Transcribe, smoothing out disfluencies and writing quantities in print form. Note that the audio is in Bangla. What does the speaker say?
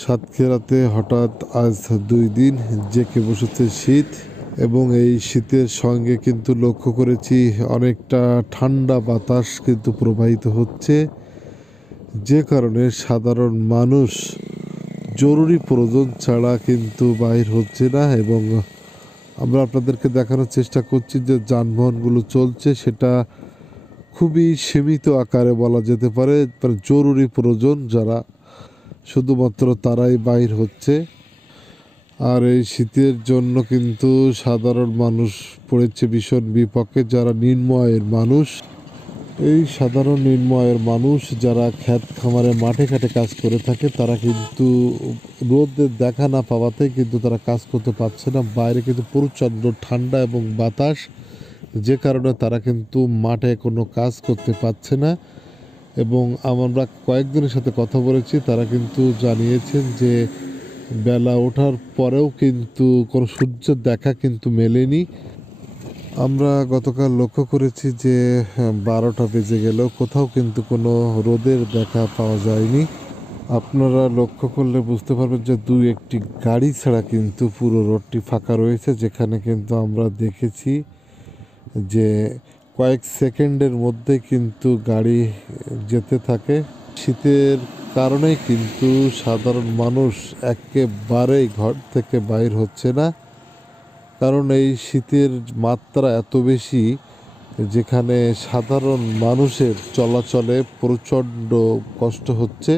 সাতক্ষীরাতে হঠাৎ আজ 2 দিন জেঁকে বসেছে শীত এবং এই শীতের সঙ্গে কিন্তু লক্ষ্য করেছি অনেকটা ঠান্ডা বাতাস কিন্তু প্রবাহিত হচ্ছে, যে কারণে সাধারণ মানুষ জরুরি প্রয়োজন ছাড়া কিন্তু বাইর হচ্ছে না। এবং আমরা আপনাদেরকে দেখানোর চেষ্টা করছি যে যানবাহনগুলো চলছে সেটা খুবই সীমিত আকারে বলা যেতে পারে, জরুরি প্রয়োজন যারা শুধুমাত্র তারাই বাইর হচ্ছে। আর এই শীতের জন্য কিন্তু সাধারণ মানুষ পড়েছে ভীষণ বিপক্ষে, যারা নিম্ন আয়ের মানুষ। এই সাধারণ নিম্ন আয়ের মানুষ যারা ক্ষেত খামারে মাঠে ঘাটে কাজ করে থাকে তারা কিন্তু রোদের দেখা না পাওয়াতে কিন্তু তারা কাজ করতে পারছে না। বাইরে কিন্তু প্রচণ্ড ঠান্ডা এবং বাতাস, যে কারণে তারা কিন্তু মাঠে কোনো কাজ করতে পারছে না। এবং আমরা কয়েকজনের সাথে কথা বলেছি, তারা কিন্তু জানিয়েছেন যে বেলা ওঠার পরেও কিন্তু কোনো সূর্যের দেখা কিন্তু মেলেনি। আমরা গতকাল লক্ষ্য করেছি যে 12টা বেজে গেলেও কোথাও কিন্তু কোনো রোদের দেখা পাওয়া যায়নি। আপনারা লক্ষ্য করলে বুঝতে পারবেন যে 2-1টি গাড়ি ছাড়া কিন্তু পুরো রোডটি ফাঁকা রয়েছে, যেখানে কিন্তু আমরা দেখেছি যে কয়েক সেকেন্ডের মধ্যে কিন্তু গাড়ি যেতে থাকে। শীতের কারণে কিন্তু সাধারণ মানুষ একেবারেই ঘর থেকে বাইর হচ্ছে না, কারণ এই শীতের মাত্রা এত বেশি যেখানে সাধারণ মানুষের চলাচলে প্রচণ্ড কষ্ট হচ্ছে।